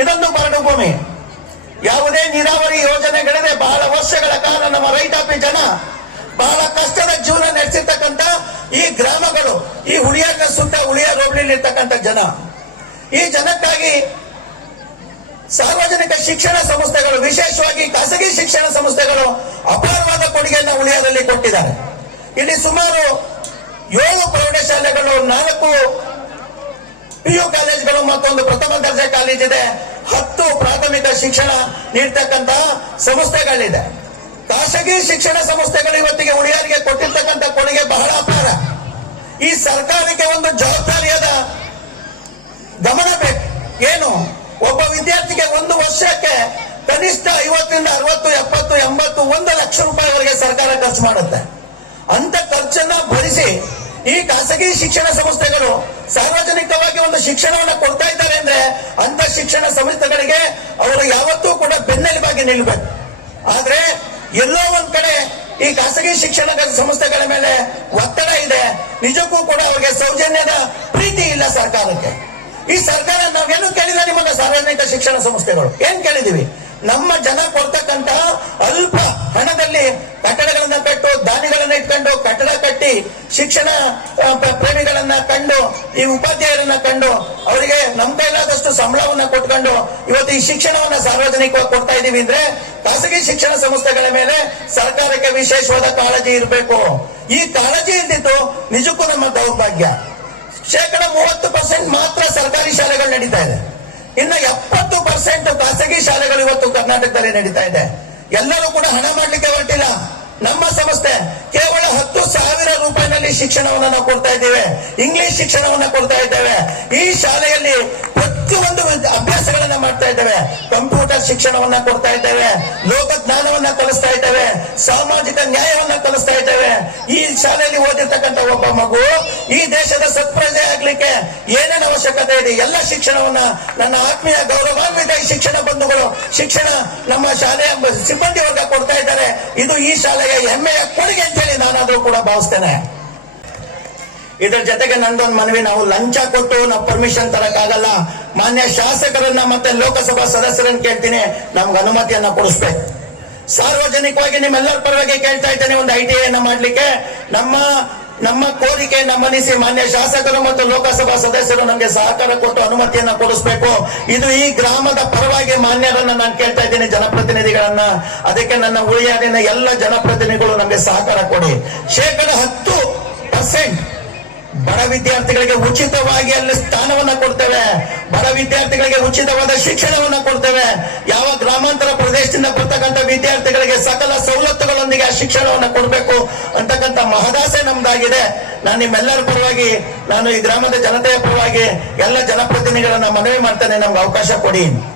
ಇದೊಂದು ಬರಡು ಭೂಮಿ ಯಾವುದೇ ನೀರಾವರಿ ಯೋಜನೆಗಳಿದೆ, ಬಹಳ ವರ್ಷಗಳ ಕಾಲ ನಮ್ಮ ರೈತಾಪಿ ಜನ ಬಹಳ ಕಷ್ಟದ ಜೀವನ ನಡೆಸಿರ್ತಕ್ಕಂಥ ಈ ಗ್ರಾಮಗಳು, ಈ ಹುಳಿಯಾರ ಸುತ್ತ ಹುಳಿಯ ಇರ್ತಕ್ಕಂಥ ಜನ. ಈ ಜನಕ್ಕಾಗಿ ಸಾರ್ವಜನಿಕ ಶಿಕ್ಷಣ ಸಂಸ್ಥೆಗಳು, ವಿಶೇಷವಾಗಿ ಖಾಸಗಿ ಶಿಕ್ಷಣ ಸಂಸ್ಥೆಗಳು ಅಪಾರವಾದ ಕೊಡುಗೆಯನ್ನು ಉಳಿಯಾರಲ್ಲಿ ಕೊಟ್ಟಿದ್ದಾರೆ. ಇಲ್ಲಿ ಸುಮಾರು ಏಳು ಪ್ರೌಢಶಾಲೆಗಳು, ನಾಲ್ಕು ಪಿಯು ಕಾಲೇಜ್ಗಳು ಮತ್ತೊಂದು ಪ್ರಥಮ ದರ್ಜೆ ಕಾಲೇಜ್ ಇದೆ. ಹತ್ತು ಪ್ರಾಥಮಿಕ ಶಿಕ್ಷಣ ನೀಡ್ತಕ್ಕಂತ ಸಂಸ್ಥೆಗಳಿದೆ. ಖಾಸಗಿ ಶಿಕ್ಷಣ ಸಂಸ್ಥೆಗಳು ಇವತ್ತಿಗೆ ಉಳಿಯಾರಿಗೆ ಕೊಟ್ಟಿರ್ತಕ್ಕಂಥ ಕೊಡುಗೆ ಬಹಳ ಅಪಾರ. ಈ ಸರ್ಕಾರಕ್ಕೆ ಒಂದು ಜವಾಬ್ದಾರಿಯಾದ ಗಮನ ಬೇಕು. ಏನು? ಒಬ್ಬ ವಿದ್ಯಾರ್ಥಿಗೆ ಒಂದು ವರ್ಷಕ್ಕೆ ಕನಿಷ್ಠ ಐವತ್ತರಿಂದ ಅರವತ್ತು, ಎಪ್ಪತ್ತು, ಎಂಬತ್ತು, ಒಂದು ಲಕ್ಷ ರೂಪಾಯಿವರೆಗೆ ಸರ್ಕಾರ ಖರ್ಚು ಮಾಡುತ್ತೆ. ಅಂತ ಖರ್ಚನ್ನ ಭರಿಸಿ ಈ ಖಾಸಗಿ ಶಿಕ್ಷಣ ಸಂಸ್ಥೆಗಳು ಸಾರ್ವಜನಿಕವಾಗಿ ಒಂದು ಶಿಕ್ಷಣವನ್ನು ಕೊಡ್ತಾ ಇದ್ದಾರೆ ಅಂದ್ರೆ ಅಂತ ಶಿಕ್ಷಣ ಸಂಸ್ಥೆಗಳಿಗೆ ಅವರು ಯಾವತ್ತೂ ಕೂಡ ಬೆನ್ನೆಲುಬಾಗಿ ನಿಲ್ಬೇಕು. ಆದ್ರೆ ಎಲ್ಲೋ ಒಂದ್ ಕಡೆ ಈ ಖಾಸಗಿ ಶಿಕ್ಷಣ ಸಂಸ್ಥೆಗಳ ಮೇಲೆ ಒತ್ತಡ ಇದೆ. ನಿಜಕ್ಕೂ ಕೂಡ ಅವರಿಗೆ ಸೌಜನ್ಯದ ಪ್ರೀತಿ ಇಲ್ಲ ಸರ್ಕಾರಕ್ಕೆ. ಈ ಸರ್ಕಾರ ನಾವೇನು ಕೇಳಿದ ನಿಮ್ಮನ್ನ ಸಾರ್ವಜನಿಕ ಶಿಕ್ಷಣ ಸಂಸ್ಥೆಗಳು? ಏನ್ ಕೇಳಿದೀವಿ ನಮ್ಮ ಜನ ಕೊಡ್ತಕ್ಕಂತಹ ಅಲ್ಪ ಹಣದಲ್ಲಿ ಕಟ್ಟಡಗಳನ್ನ ಕಟ್ಟು ದಾನಿಗಳನ್ನ ಇಟ್ಕೊಂಡು ಕಟ್ಟಿ ಶಿಕ್ಷಣ ಪ್ರೇಮಿಗಳನ್ನ ಕಂಡು, ಈ ಉಪಾಧ್ಯಾಯರನ್ನ ಕಂಡು, ಅವರಿಗೆ ನಮ್ ಕೈಲಾದಷ್ಟು ಸಂಬಳವನ್ನ ಕೊಟ್ಕೊಂಡು ಇವತ್ತು ಈ ಶಿಕ್ಷಣವನ್ನ ಸಾರ್ವಜನಿಕವಾಗಿ ಕೊಡ್ತಾ ಇದೀವಿ ಅಂದ್ರೆ ಖಾಸಗಿ ಶಿಕ್ಷಣ ಸಂಸ್ಥೆಗಳ ಮೇಲೆ ಸರ್ಕಾರಕ್ಕೆ ವಿಶೇಷವಾದ ಕಾಳಜಿ ಇರಬೇಕು. ಈ ಕಾಳಜಿ ಇದ್ದಿದ್ದು ನಿಜಕ್ಕೂ ನಮ್ಮ ದೌರ್ಭಾಗ್ಯ. ಶೇಕಡ ಮೂವತ್ತು ಪರ್ಸೆಂಟ್ ಮಾತ್ರ ಸರ್ಕಾರಿ ಶಾಲೆಗಳು ನಡೀತಾ ಇದೆ. ಇನ್ನು ಎಪ್ಪತ್ತು ಪರ್ಸೆಂಟ್ ಖಾಸಗಿ ಶಾಲೆಗಳು ಇವತ್ತು ಕರ್ನಾಟಕದಲ್ಲಿ ನಡೀತಾ ಇದೆ. ಎಲ್ಲರೂ ಕೂಡ ಹಣ ಮಾಡ್ಲಿಕ್ಕೆ ಹೊರಟಿಲ್ಲ. ನಮ್ಮ ಸಂಸ್ಥೆ ರೂಪಾಯಿನಲ್ಲಿ ಶಿಕ್ಷಣವನ್ನ ನಾವು ಕೊಡ್ತಾ ಇದ್ದೇವೆ. ಇಂಗ್ಲಿಷ್ ಶಿಕ್ಷಣವನ್ನ ಕೊಡ್ತಾ ಇದ್ದೇವೆ. ಈ ಶಾಲೆಯಲ್ಲಿ ಪ್ರತಿಯೊಂದು ಅಭ್ಯಾಸಗಳನ್ನ ಮಾಡ್ತಾ ಇದ್ದೇವೆ. ಕಂಪ್ಯೂಟರ್ ಶಿಕ್ಷಣವನ್ನ ಕೊಡ್ತಾ ಇದ್ದೇವೆ. ಲೋಕ ಜ್ಞಾನವನ್ನ ಕಲಿಸ್ತಾ ಇದ್ದೇವೆ. ಸಾಮಾಜಿಕ ನ್ಯಾಯವನ್ನ ಕಲಿಸ್ತಾ ಇದ್ದೇವೆ. ಈ ಶಾಲೆಯಲ್ಲಿ ಓದಿರ್ತಕ್ಕಂಥ ಒಬ್ಬ ಮಗು ಈ ದೇಶದ ಸತ್ಪ್ರಜೆ ಆಗ್ಲಿಕ್ಕೆ ಏನೇನು ಅವಶ್ಯಕತೆ ಇದೆ? ಎಲ್ಲ ಶಿಕ್ಷಣವನ್ನ ನನ್ನ ಆತ್ಮೀಯ ಗೌರವಾನ್ವಿತ ಈ ಶಿಕ್ಷಣ ಬಂಧುಗಳು, ಶಿಕ್ಷಣ ನಮ್ಮ ಶಾಲೆಯ ಸಿಬ್ಬಂದಿ ವರ್ಗ ಕೊಡ್ತಾ ಇದ್ದಾರೆ. ಇದು ಈ ಶಾಲೆಯ ಹೆಮ್ಮೆಯ ಕೊಡುಗೆ ಅಂತೇಳಿ ನಾನಾದ್ರೂ ಕೂಡ ಭಾವಿಸ್ತೇನೆ. ಇದರ ಜೊತೆಗೆ ನಂದೊಂದು ಮನವಿ, ನಾವು ಲಂಚ ಕೊಟ್ಟು ನಾವು ಪರ್ಮಿಷನ್ ತರಕ್ಕಾಗಲ್ಲ. ಮಾನ್ಯ ಶಾಸಕರನ್ನ ಮತ್ತೆ ಲೋಕಸಭಾ ಸದಸ್ಯರನ್ನ ಕೇಳ್ತೀನಿ. ನಮ್ಗೆ ಅನುಮತಿಯನ್ನ ಕೊಡಿಸ್ಬೇಕು. ಸಾರ್ವಜನಿಕವಾಗಿ ನಿಮ್ಮೆಲ್ಲರ ಪರವಾಗಿ ಕೇಳ್ತಾ ಇದ್ದೇನೆ ಒಂದು ಐ ಟಿ ಅನ್ನ ಮಾಡ್ಲಿಕ್ಕೆ. ನಮ್ಮ ನಮ್ಮ ಕೋರಿಕೆ ನಮ್ಮನಿಸಿ ಮಾನ್ಯ ಶಾಸಕರು ಮತ್ತು ಲೋಕಸಭಾ ಸದಸ್ಯರು ನಮಗೆ ಸಹಕಾರ ಕೊಟ್ಟು ಅನುಮತಿಯನ್ನ ಕೊಡಿಸ್ಬೇಕು. ಇದು ಈ ಗ್ರಾಮದ ಪರವಾಗಿ ಮಾನ್ಯರನ್ನ ನಾನು ಕೇಳ್ತಾ ಇದ್ದೀನಿ ಜನಪ್ರತಿನಿಧಿಗಳನ್ನ. ಅದಕ್ಕೆ ನನ್ನ ಉಳಿಯಾದಿನ ಎಲ್ಲ ಜನಪ್ರತಿನಿಧಿಗಳು ನಮಗೆ ಸಹಕಾರ ಕೊಡಿ. ಶೇಕಡ ಹತ್ತು ಪರ್ಸೆಂಟ್ ಬಡ ವಿದ್ಯಾರ್ಥಿಗಳಿಗೆ ಉಚಿತವಾಗಿ ಅಲ್ಲಿ ಸ್ಥಾನವನ್ನ ಕೊಡ್ತೇವೆ. ಬಡ ವಿದ್ಯಾರ್ಥಿಗಳಿಗೆ ಉಚಿತವಾದ ಶಿಕ್ಷಣವನ್ನ ಕೊಡ್ತೇವೆ. ಯಾವ ಗ್ರಾಮಾಂತರ ಪ್ರದೇಶದಿಂದ ಬರ್ತಕ್ಕಂಥ ವಿದ್ಯಾರ್ಥಿಗಳಿಗೆ ಸಕಲ ಸವಲತ್ತುಗಳೊಂದಿಗೆ ಆ ಶಿಕ್ಷಣವನ್ನ ಕೊಡಬೇಕು ಅಂತಕ್ಕಂಥ ಮಹದಾಸೆ ನಮ್ದಾಗಿದೆ. ನಾನು ನಿಮ್ಮೆಲ್ಲರ ಪರವಾಗಿ, ನಾನು ಈ ಗ್ರಾಮದ ಜನತೆಯ ಪರವಾಗಿ ಎಲ್ಲ ಜನಪ್ರತಿನಿಧಿಗಳನ್ನ ಮನವಿ ಮಾಡ್ತೇನೆ. ನಮ್ಗೆ ಅವಕಾಶ ಕೊಡಿ.